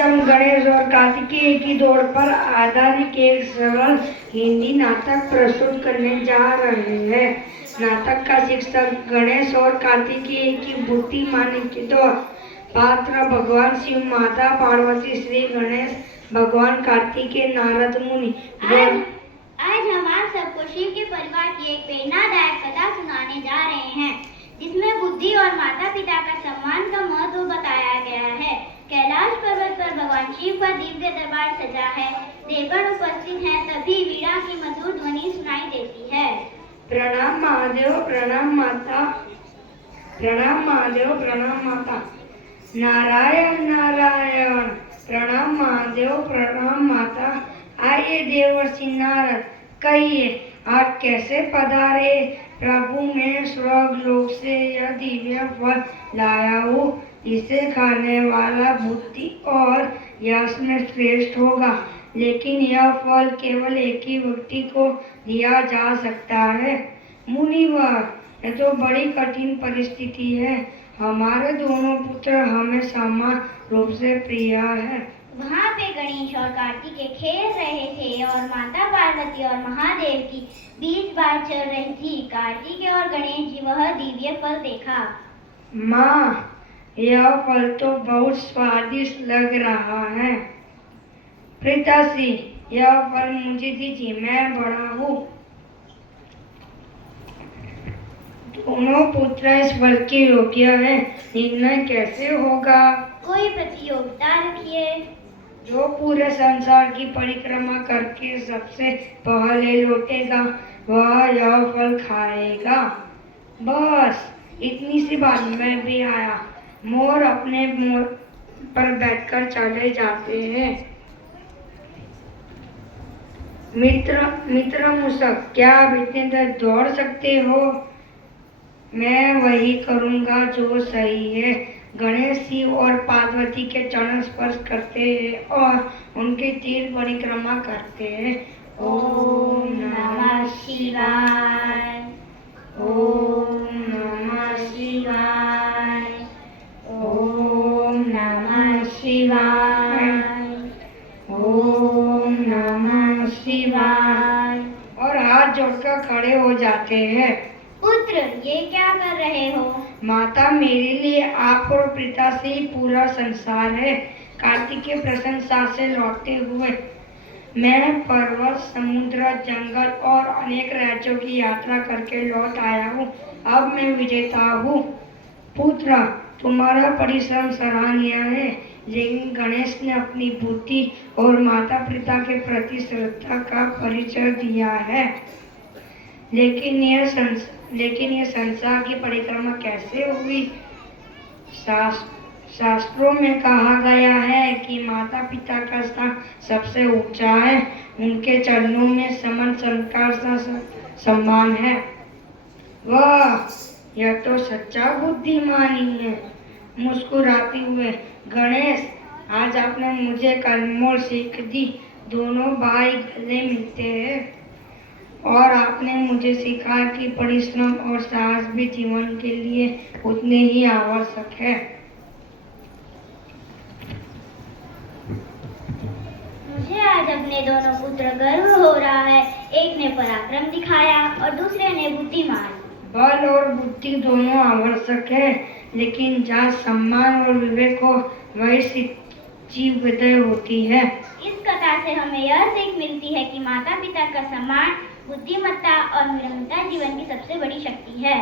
गणेश और कार्तिकेय की दौड़ पर आधारित एक सरल हिंदी नाटक प्रस्तुत करने जा रहे हैं। नाटक का शीर्षक गणेश और कार्तिकेय की बुद्धिमानी की दौड़। पात्र भगवान शिव, माता पार्वती, श्री गणेश भगवान, कार्तिकेय, नारद मुनि। आज हम आप सबको शिव के परिवार की एक प्रेरणादायक कथा सुनाने जा रहे हैं, जिसमें बुद्धि और माता पिता का सम्मान का महत्व बताया गया है। कैलाश पर्वत पर भगवान शिव का दिव्य दरबार सजा है। देवगण उपस्थित हैं, तभी वीणा की मधुर ध्वनि सुनाई देती है। प्रणाम महादेव, प्रणाम माता, प्रणाम महादेव, प्रणाम माता। नारायण नारायण, प्रणाम महादेव, प्रणाम माता। आइए देवर्षि नारद, कहिए आप कैसे पधारे? प्रभु, मैं स्वर्ग लोक से यह दिव्य फल लाया हूँ। इसे खाने वाला बुद्धि और यश में श्रेष्ठ होगा, लेकिन यह फल केवल एक ही व्यक्ति को दिया जा सकता है। मुनिवर, यह तो बड़ी कठिन परिस्थिति है। हमारे दोनों पुत्र हमें समान रूप से प्रिय है। वहाँ पे गणेश और कार्तिकेय खेल रहे थे और माता पार्वती और महादेव की बीच बात चल रही थी। कार्तिकेय और गणेश जी वह दिव्य फल देखा। माँ, यह फल तो बहुत स्वादिष्ट लग रहा है। पिताश्री, यह फल मुझे दीजिए, मैं बड़ा हूँ। दोनों पुत्र इस फल के योग्य है, निर्णय कैसे होगा? कोई प्रतियोगिता रखिए। जो पूरे संसार की परिक्रमा करके सबसे पहले लौटेगा, वह यह फल खाएगा। बस इतनी सी बात, मैं भी आया। मोर अपने मोर पर बैठकर चले जाते हैं। मित्र मूषक, क्या आप इतने देर दौड़ सकते हो? मैं वही करूँगा जो सही है। गणेश शिव और पार्वती के चरण स्पर्श करते हैं और उनकी तीर परिक्रमा करते हैं। ओम नमः शिवाय, ओम नमः शिवाय, ओम नमः शिवाय, ओम नमः शिवाय, और हाथ जोड़कर खड़े हो जाते हैं। पुत्र, ये क्या कर रहे हो? माता, मेरे लिए आप और पिता से ही पूरा संसार है। कार्तिकेय प्रशंसा से लौटते हुए मैं पर्वत, समुद्र, जंगल और अनेक राज्यों की यात्रा करके लौट आया हूँ। अब मैं विजेता हूँ। पुत्र, तुम्हारा परिश्रम सराहनीय है, लेकिन गणेश ने अपनी बुद्धि और माता पिता के प्रति श्रद्धा का परिचय दिया है। लेकिन यह संसार की परिक्रमा कैसे हुई? शास्त्रों में कहा गया है कि माता पिता का स्थान सबसे ऊंचा है। उनके चरणों में समन संस्कार सा सम्मान है। वाह, यह तो सच्चा बुद्धिमानी है। मुस्कुराते हुए, गणेश, आज आपने मुझे कलमोल सीख दी। दोनों भाई गले मिलते हैं और आपने मुझे सिखाया कि परिश्रम और साहस भी जीवन के लिए उतने ही आवश्यक है। मुझे आज अपने दोनों पुत्र गर्व हो रहा है। एक ने पराक्रम दिखाया और दूसरे ने बुद्धिमान। बल और बुद्धि दोनों आवश्यक है, लेकिन जहाँ सम्मान और विवेक हो, वही सच्ची विजय होती है। इस कथा से हमें यह सीख मिलती है कि माता पिता का सम्मान, बुद्धिमत्ता और विनम्रता जीवन की सबसे बड़ी शक्ति है।